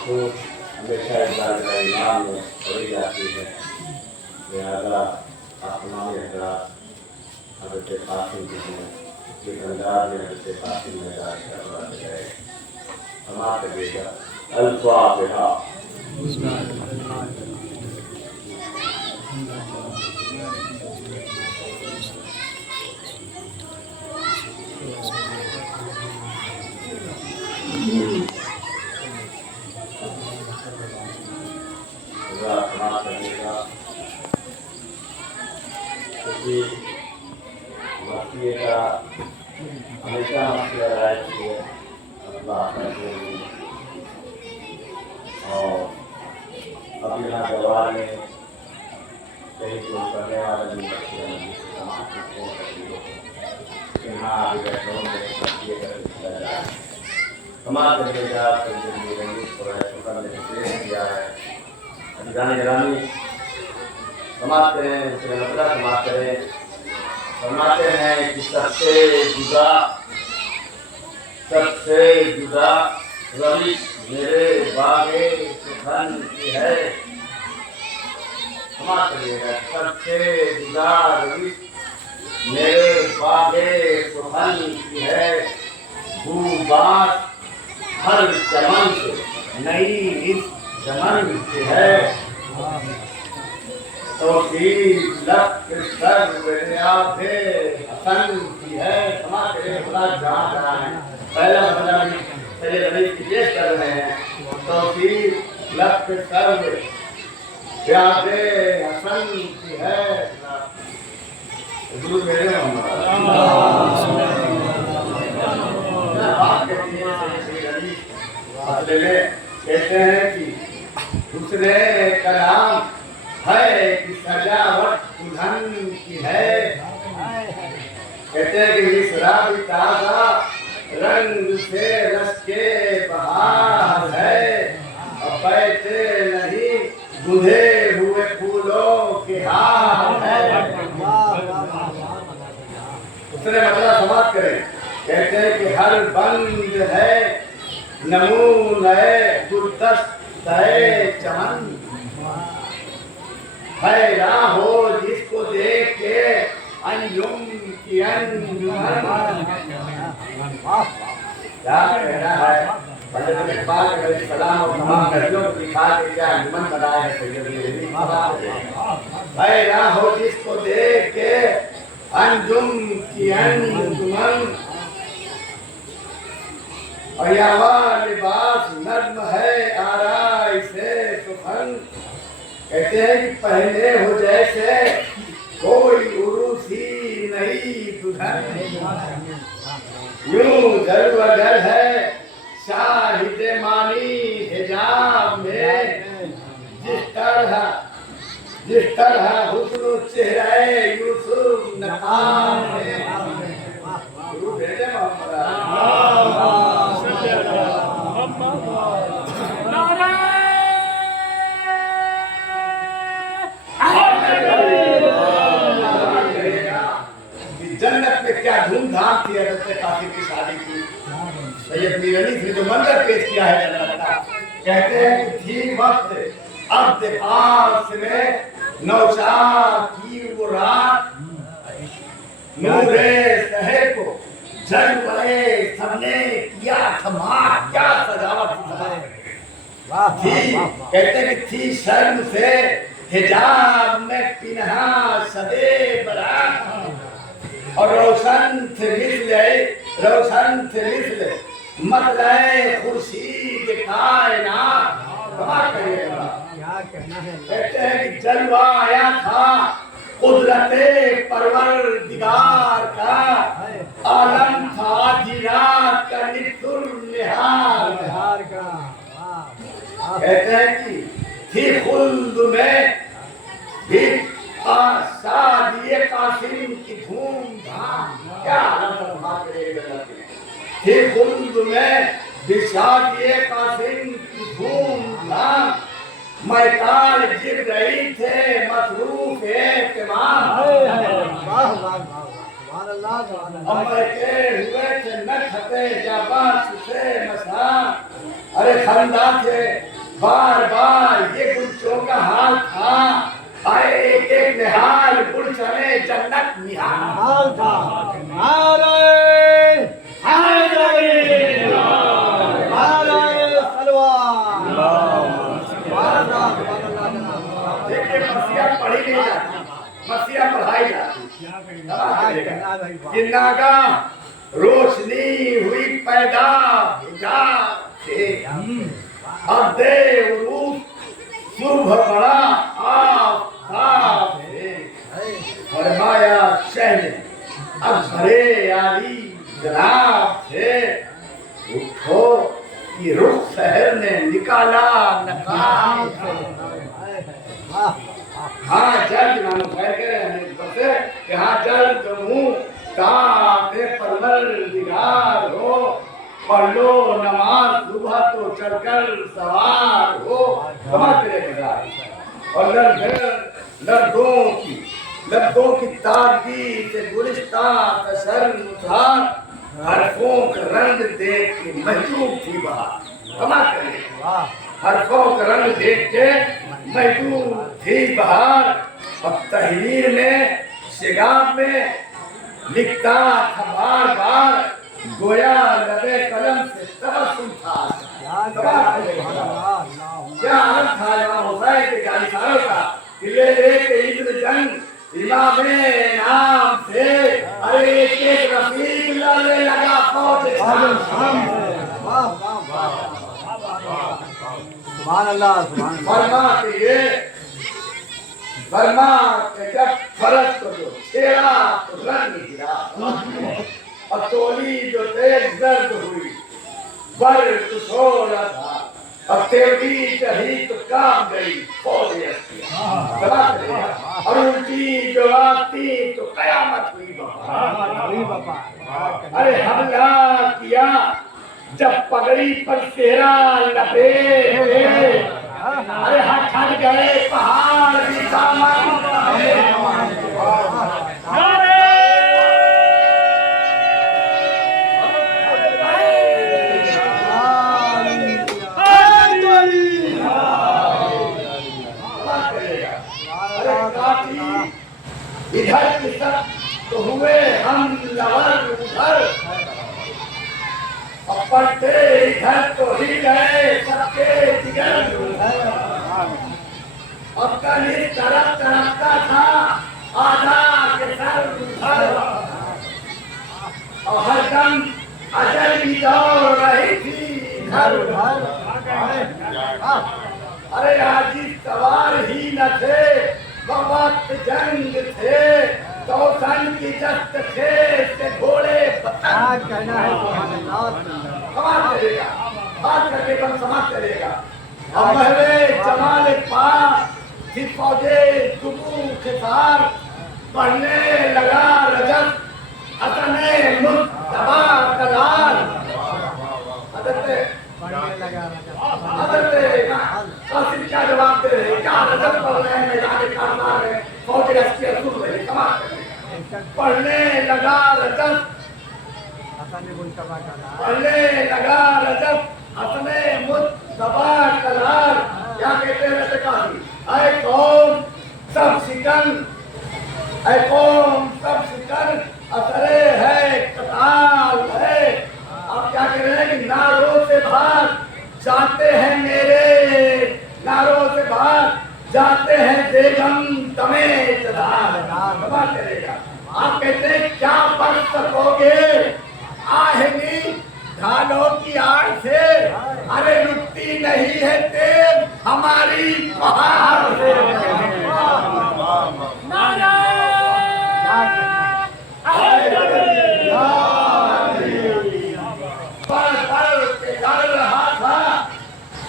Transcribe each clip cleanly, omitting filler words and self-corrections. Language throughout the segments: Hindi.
मखसूस हमेशा इबादत का इमाम में पढ़ी जाती है। लिहाजा आसमानी हजरात हज़रत क़ासिम जी ने जिस अंदाज में हज़रत क़ासिम में दार गए समाप्त करिएगा। अल-फ़ातिहा। समाप्त करिएगा। क्योंकि मसीह का हमेशा मसला राय है अल्लाह करते हैं। और अब यहाँ जवाब में कहीं जो करने वाले भी मसीह समाप्त करते हैं। यहाँ आगे बैठों में मसीह का सिलसिला जारी है। समाप्त करिएगा। किया है अधिकानी ग्रामी समाप्त करें, मतलब समाप्त करें। फरमाते हैं कि सबसे जुदा रविश मेरे बागे सुखन की है। समाप्त करिएगा। सबसे जुदा रविश मेरे बागे सुखन की है। भूबात हर चमन से नई इस चमन की है। तो लक सर्वयाथे हसन की है। समाज के खुदा जान रहा है। पहला मतलब पहले रवि की पेश कर रहे हैं। तो लक सर्वयाथे हसन की है। गुरु मेरे कहते हैं कि दूसरे कलाम है कि सजावट दुल्हन की है। कहते हैं कि मिश्रा भी ताजा रंग से रस के बहार है। और बैठे नहीं गुंधे हुए फूलों के हार है। दूसरे मतलब समाप्त करें। कहते हैं कि हर बंद है नमूने गुलदस्ते चमन। हैरान हो जिसको देख के अंजुम की अंजुमन। क्या कहना है हज़रत इकबाल अलैहिस्सलाम और तमाम नबियों को दिखा के क्या अंजुमन बनाया है सैयद। हैरान हो जिसको देख के अंजुम की अंजुमन। अयावा लिबास नर्म है आराई से सुखन। कहते हैं कि पहले हो जैसे कोई उरूसी नई दुल्हन। यूं दरबदर है शाहिद मानी हिजाब में। जिस तरह हुस्न चेहरे यूसुफ नकाब में। गुरु भेजे जन्नत में क्या धूमधाम थी हज़रत क़ासिम की शादी की। सैयद मीरानी ने जो मंजर पेश किया है जन्नत का, कहते हैं कि थी वक्त अब पास में नौशाद की वो रात। नूरे शहर को जलवाए सबने किया थमाक। क्या सजावट थी। कहते हैं कि थी शर्म से हिजाब में पिन्हा सदे बरात। और रोशन थे मिसले मतले खुर्शीद कायनात। क्या कहना है। कहते हैं कि जलवा आया था कुदरते परवरदिगार का। आलम था जिरात का नितुर निहार का। कहते हैं कि थी खुल्द में भी शादी क़ासिम की धूमधाम। क्या थी खुल्द में भी शादी क़ासिम की धूमधाम। मैकार गिर रही थे मसरूफ एहतमाम। हुए थे न खते जाबाज से मसा। अरे खंदा थे बार बार ये गुलचों का हाल था, आए एक एक निहाल गुल चले जन्नत निहाल हाल था। नारे हैदरी, नारे सलवार। देखिए मसीहा पढ़ी नहीं जाती, मसीहा पढ़ाई जाती। ये नागा रोशनी हुई पैदा हिजाब से, अब दे उरूस सुबह बड़ा आफताब से, फरमाया शहर अब भरे आली जनाब से, उठो कि रुख शहर ने निकाला नकाब से। हाँ जल्द इमाम खैर कह रहे हैं बसे कि हाँ जल्द मुँह ताते परवरदिगार हो, पढ़ लो नमाज सुबह तो चलकर सवार हो। समझ रहे और लफ्ज़ों की ताजगी से गुलिस्ता तसर्रुफात, हरफों का रंग देख के महजूब थी बात। समझ रहे हरफों का रंग देख के महजूब थी बहार। अब तहरीर में शिगाब में लिखता था बार बार, गोया लबे कलम से तबस्सुम था। क्या आनंद था इमाम हुसैन के जानिसारों का कि ले एक इब्न जंग इमामे नाम से, अरे एक एक रफीक लड़ने लगा फौज शाम से। सुभान अल्लाह, सुभान अल्लाह। फरमा के जब फरस को जो छेड़ा तो रंग गिरा, अतोली जो तेज दर्द हुई बर कुशोरा था, अब तेरी चढ़ी तो काम गई फौज और उल्टी जो आती तो कयामत हुई बाबा। अरे हमला किया जब पगड़ी पर सेहरा लपेटे, अरे हट गए पहाड़ भी दामन। इधर की सब तो हुए हम लवर उधर, पढ़ते इधर तो ही गए सबके जिगर। अब कल इस तरफ तरफता था आधा के सर उधर, और हर दम अजल भी दौड़ रही थी इधर उधर। अरे आज सवार ही न थे वक्त जंग थे, तो सन की जस्त थे से घोड़े क्या कहना है। समाज करेगा, बात करके बन समाज करेगा। और महवे जमाल पास थी फौजे दुबू के साथ, पढ़ने लगा रजत हसने मुस्तफा कलाल। कासिम क्या जवाब दे रहे, क्या रजत पढ़ रहे हैं, मैदान कारनार है, फौज रस्तियां सुन रहे, समाज करेगा। पढ़ने लगा रजत पढ़ने लगा रजत हसने मुस्तफा कलाल। क्या कहते हैं वैसे काफी, ऐ कौम सब शिकन, ऐ कौम सब शिकन, असरे है कताल है। अब क्या कह रहे हैं कि नारों से भाग जाते हैं मेरे, नारों से भाग जाते हैं बेगम तमे जदार करेगा। आप कहते हैं क्या पढ़ सकोगे आहनी ढालों की आड़ से, अरे रुकती नहीं है तेज हमारी पहाड़ से। कर रहा था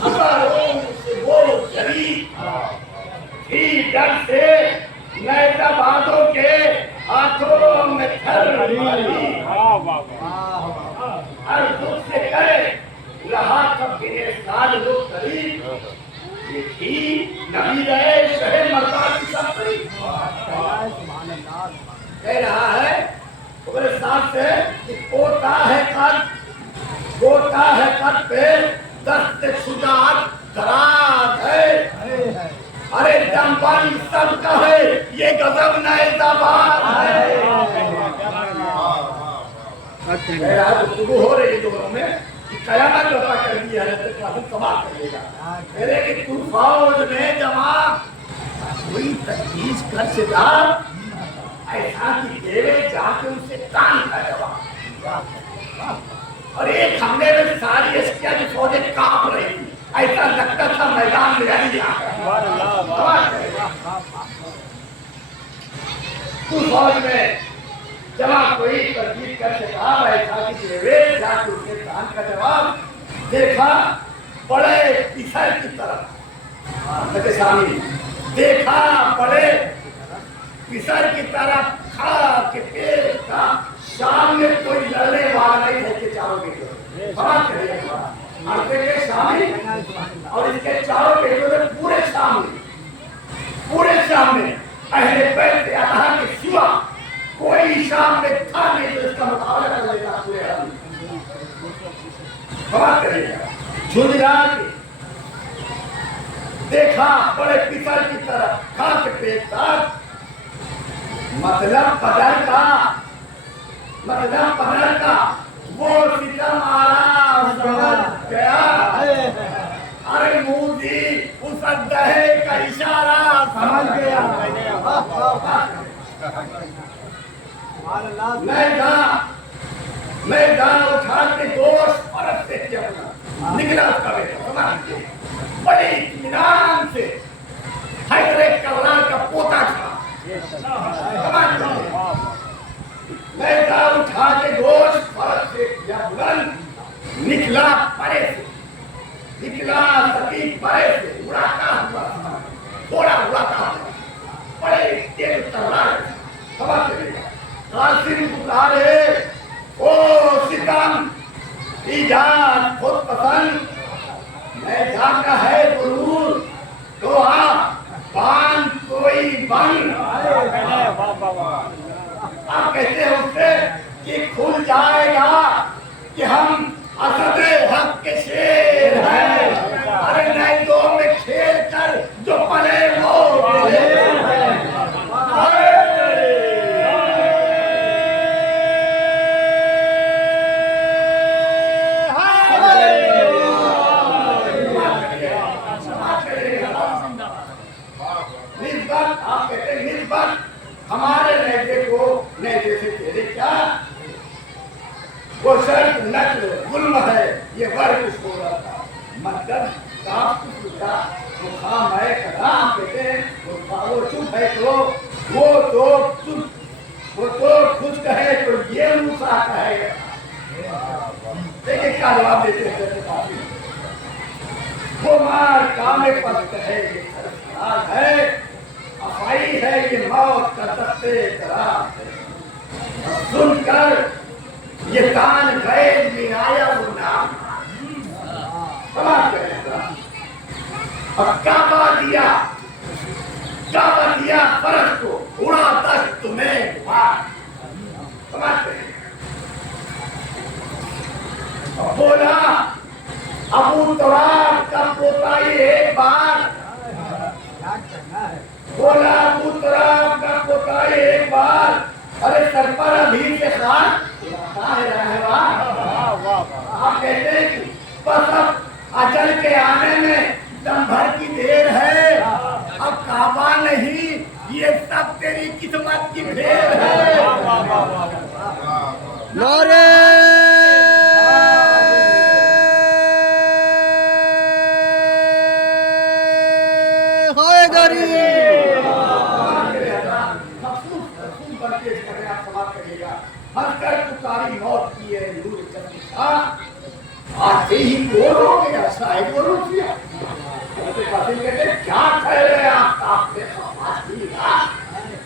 हजारों से वो शरीफ डर से नैजाबादों के हाथों में थर से करे रहा था बिने साल लोग करीब, ये थी नबी रहे शहर मर्दा की सफरी। कह रहा है मेरे साथ से कि पोता है कद पे दस्त शुजात दराज बल सबका है, ये गजब नैज़ाबाद है। गुफ्तगू हो रही है दोनों में कि कयामत वफा कर दी है तो काफी कमाल करेगा। कह रहे कि तू फौज में जमा कोई तजवीज कर सिदार ऐसा कि देवे जाके उसे कान का जवाब। और एक हमले में सारी एशिया की फौजें कांप रही थी, ऐसा लगता था मैदान में आई तू फौज में जमा कोई तजवीज कर सिदार ऐसा कि देवे जाके उसे कान का जवाब। देखा बड़े पिसर की तरफ शामिल, देखा बड़े पिसर की तरफ खा के पेड़ का सामने कोई लड़ने वाला नहीं है कि चारों के मरते के सामने और इसके चारों के पूरे सामने अहले बैत अल्लाह के सिवा कोई सामने था नहीं तो इसका मुकाबला कर लेगा पूरे आदमी बात करेगा। झुंझला के देखा बड़े पितर की तरफ खा के पेट तक, मतलब बदर का वो सितम आराम समझ गया। अरे मूदी उस दहे का इशारा समझ गया। मैं उठा के गोश्त परत से किया निकला उसका बेटा बड़े इत्मीनान से हैदर कर्रार का पोता था। मैं उठा के गोश्त परत से किया बुलंद निकला परे से, निकला सकी परे से उड़ाता हुआ थोड़ा उड़ाता हुआ बड़े तेज तर्रार समझ गया। कासिम पुकारे ओ सितम इजाद खुद पसंद मैं जाना है गुरूर तो बान कोई बन। आप कहते हैं उससे कि खुल जाएगा कि हम असद हक के शेर हैं। अरे नहीं तो में खेल कर जो पले वो हमारे नेते को नेते से तेरे क्या वो शर्त नक्ल गुल्म है ये वर्ग हो रहा था मतलब का मुखाम है कलाम कहते हैं वो चुप है तो वो तो चुप वो तो खुद कहे तो ये मूसा कहेगा। देखिए क्या जवाब देते हैं वो मार कामे पर कहे ये सरफराज है अफाई है ये मौत का दस्ते करार है। सुनकर ये कान गैर में आया वो नाम और काबा दिया फर्ज को उड़ा दस तुम्हें बोला अबू तवाब का पोता ये एक बार बोला अबू तवाब का पोता ये एक बार अरे सर पर अभी के साथ आप कहते हैं कि बस अब अजल के आने में दम भर की देर है अब काबा नहीं ये सब तेरी किस्मत की फेर है। नारे हंसकर पुकारी मौत की है नूर चंदिशा आते ही बोल हो गया साहिब बोलो किया कहते क्या कह रहे आप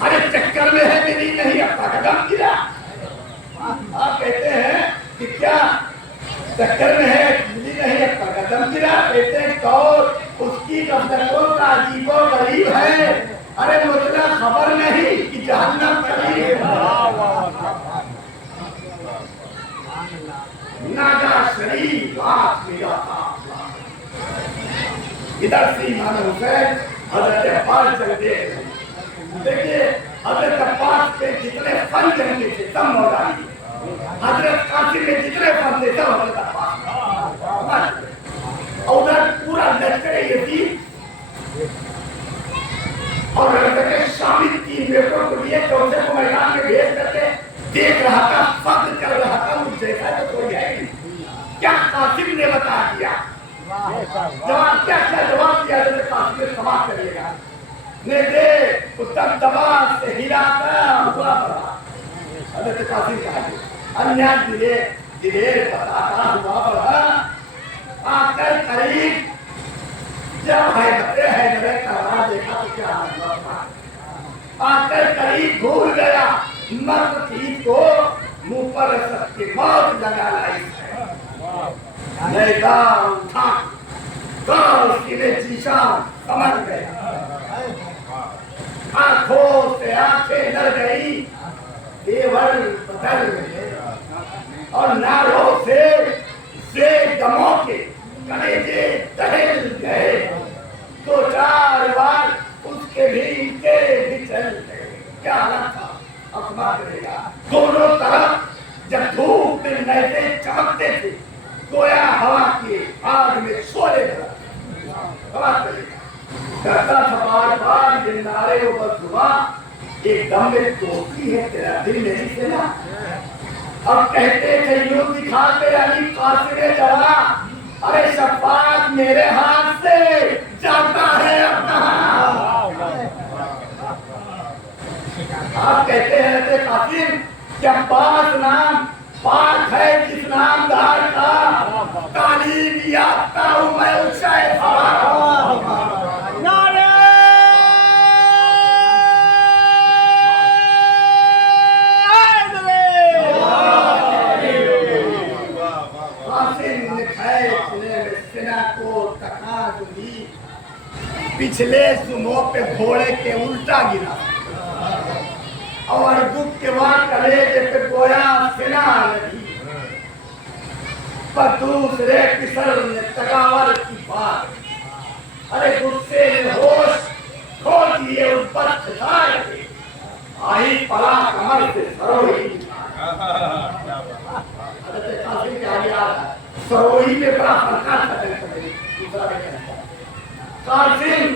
अरे चक्कर में है मेरी नहीं अपना कदम गिरा। आप कहते हैं कि क्या चक्कर में है मिली नहीं अपना कदम गिरा कहते हैं कौन उसकी गफलतों का अजीबो गरीब है अरे मुझे खबर नहीं कि जहन्नम करीब नागा शरीफ बात मेरा था इधर से इमाम हुसैन हजरत अब्बास जंगे देखिए हजरत अब्बास पे जितने फन जंगे थे सब मौलानी हजरत कासिम में जितने फन थे सब हजरत अब्बास और उधर पूरा लश्कर यजीद और हजरत शामिल 3 बेटों को लिए चौथे को मैदान में भेज करके देख रहा था फख्र कर रहा था मुझ जैसा तो कोई है नहीं क्या कासिम ने बता दिया जवाब क्या जवाब दिया तो कासिम ने समाप्त करिएगा ने दे उत्तम दबाव से हिलाता हुआ बड़ा हजरत कासिम कहा अन्य दिले बताता हुआ बड़ा आकर करीब जब है करा देखा तो क्या आकर करीब भूल गया मर्द थी को मुंह पर सबके मौत लगा लाई उठा सीने शीशा समझ गया आंखों से आंखें लड़ गई केवल बदल गए और नारों से दमों के कलेजे दहल गए 2-4 बार उसके भी के बिछल गए क्या हालत था अखबार करेगा दोनों तरफ जब धूप में नहते चमकते थे गोया हवा की आग में शोले हवा करेगा करता था बार ये नारे बस हुआ एक दम में टोपी है तेरा दिल नहीं सेना अब कहते थे यूं दिखाते अली कासिम जरा अरे शफात मेरे हाथ से जाता है अब आप कहते हैं रहते कासिम क्या पास नाम पाक है जिस नामदार का तालीम याफ्ता हूं मैं उसका नारे कासिम ने खाए सेना को तका दी पिछले सुमो पे घोड़े के उल्टा गिरा और गुप्त के बाद कलेजे पे गोया सेना लगी पर दूसरे किशोर ने तकावर की बात अरे गुस्से में होश खो दिए उस पर खिसाए आई पला कमर से सरोही कासिम क्या गया सरोही में बड़ा फरका था दूसरा कासिम